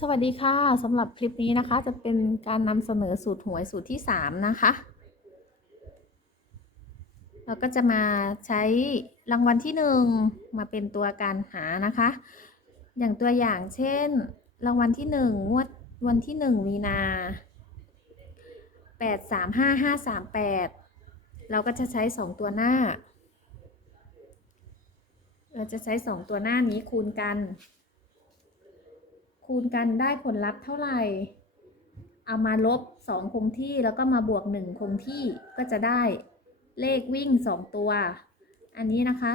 สวัสดีค่ะสำหรับคลิปนี้นะคะ จะเป็นการนำเสนอสูตรหวยสูตรที่ 3 นะคะ เราก็จะมาใช้รางวัลที่ 1 มาเป็นตัวการหานะคะ อย่างตัวอย่างเช่น รางวัลที่ 1 งวดวันที่ 1 มีนา 8 3 5 5 3 8 เราก็จะใช้ 2 ตัวหน้า เราจะใช้ 2 ตัวหน้านี้คูณกัน คูณกันได้ผลลัพธ์เท่าไหร่ เอามาลบ 2 คงที่แล้วก็มาบวก 1 คงที่ก็จะได้เลขวิ่ง 2 ตัว อันนี้นะคะ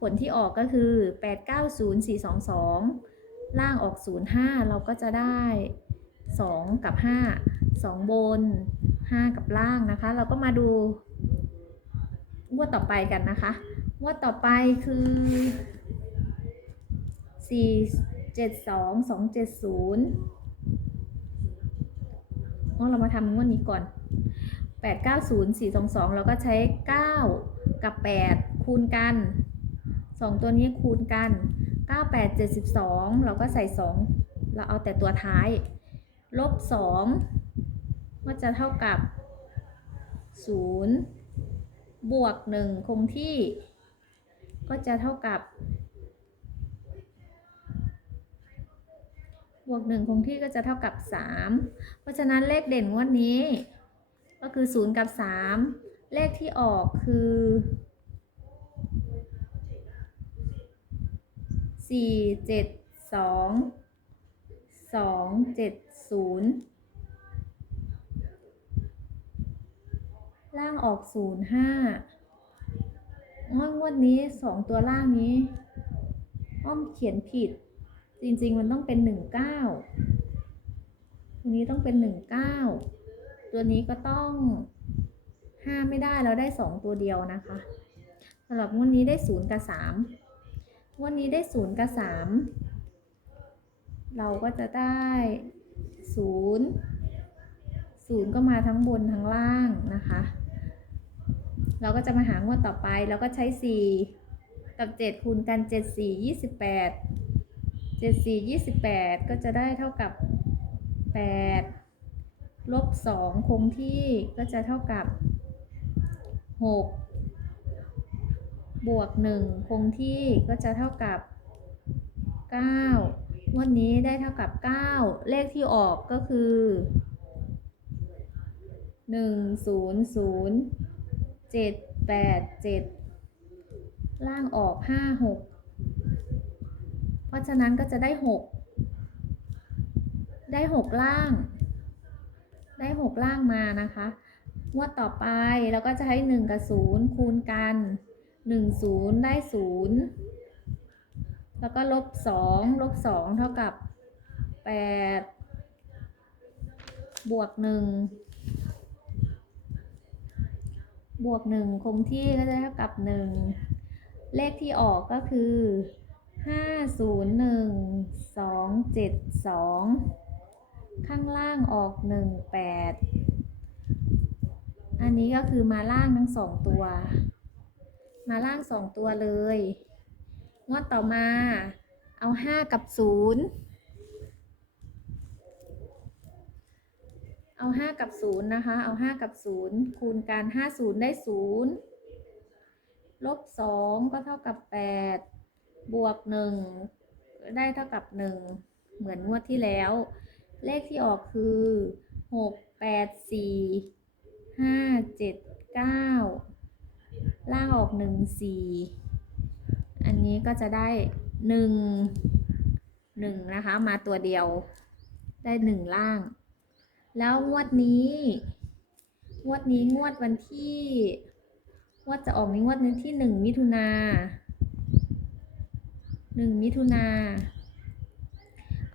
ผลที่ออกก็คือ 890422 ล่างออก 05 เราก็จะได้ 2 กับ 5 2 บน 5 กับล่างนะคะ เราก็มาดูงวดต่อไปกันนะคะงวดต่อไปคือ4 เจ็ดสองสองเจ็ดศูนย์เรามาทำงวดนี้ก่อนแปดเก้าศูนย์สี่สองสองเราก็ใช้เก้ากับแปดคูณกันสองตัวนี้คูณกันเก้าแปดเจ็ดสิบสองเราก็ใส่สองเราเอาแต่ตัวท้าย ลบสองก็จะเท่ากับศูนย์บวกหนึ่งคงที่ ก็จะเท่ากับ บวกหนึ่งคงที่ก็จะเท่ากับ 3 เพราะฉะนั้นเลขเด่นงวดนี้ ก็คือ 0 กับ 3 เลขที่ออกคือ 4 7 2 2 7 0 ล่างออก 0 5งวดนี้ 2 ตัวล่างนี้ อ้อมเขียนผิด จริง ๆ มันต้องเป็นหนึ่งเก้าตัวนี้ต้องเป็นหนึ่งเก้าตัวนี้ก็ต้องห้าไม่ได้เราได้สองตัวเดียวนะคะสำหรับงวดนี้ได้ศูนย์กับสามงวดนี้ได้ศูนย์กับสามเราก็จะได้ศูนย์ศูนย์ก็มาทั้งบนทั้งล่างนะคะ เราก็จะมาหางวดต่อไป เราก็ใช้สี่กับเจ็ดคูณกันเจ็ดสี่ยี่สิบแปด เจ็ดสี่ยี่สิบแปดก็จะได้เท่ากับแปดลบสองคงที่ก็จะเท่ากับหกบวกหนึ่งคงที่ก็จะเท่ากับเก้างวดนี้ได้เท่ากับเก้าเลขที่ออกก็คือหนึ่งศูนย์ศูนย์เจ็ดแปดเจ็ดล่างออกห้าหก เพราะฉะนั้นก็จะได้หกได้หกล่าง ได้หกล่างมานะคะงวดต่อไปเราก็จะให้หนึ่งกับศูนย์คูณกันหนึ่งศูนย์ได้ศูนย์แล้วก็ลบสองลบสองเท่ากับแปดบวกหนึ่งบวกหนึ่งคงที่ก็จะเท่ากับหนึ่งเลขที่ออกก็คือ ห้าศูนย์หนึ่งสองเจ็ดสองข้างล่างออกหนึ่งแปดอันนี้ก็คือมาล่างทั้งสองตัว มาล่างสองตัวเลย งวดต่อมาเอาห้ากับศูนย์เอาห้ากับศูนย์นะคะ เอาห้ากับศูนย์คูณกันห้าศูนย์ได้ศูนย์ลบสองก็เท่ากับแปด บวกหนึ่งได้เท่ากับหนึ่งเหมือนงวดที่แล้ว เลขที่ออกคือหกแปดสี่ห้าเจ็ดเก้าล่างออกหนึ่งสี่อันนี้ก็จะได้หนึ่งหนึ่งนะคะมาตัวเดียวได้หนึ่งล่าง แล้วงวดนี้ งวดนี้งวดวันที่ งวดจะออกในงวดนี้ที่หนึ่งมิถุนา หนึ่งมิถุนา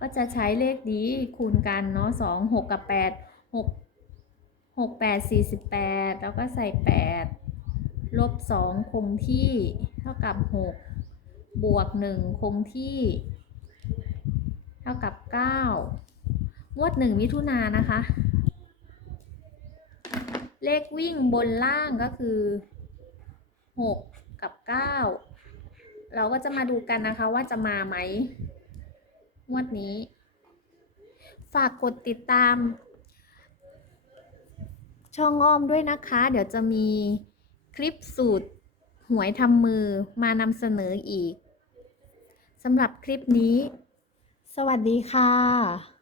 ก็จะใช้เลขนี้คูณกันเนาะสองหกกับแปดหกหกแปดสี่สิบแปดแล้วก็ใส่แปดลบสองคงที่เท่ากับหกบวกหนึ่งคงที่ เท่ากับเก้างวดหนึ่งมิถุนานะคะ เลขวิ่งบนล่างก็คือหกกับเก้า เราก็จะมาดูกันนะคะว่าจะมาไหมงวดนี้ ฝากกดติดตาม ช่องอ้อมด้วยนะคะ เดี๋ยวจะมีคลิปสูตรหวยทำมือมานำเสนออีกสำหรับคลิปนี้ สวัสดีค่ะ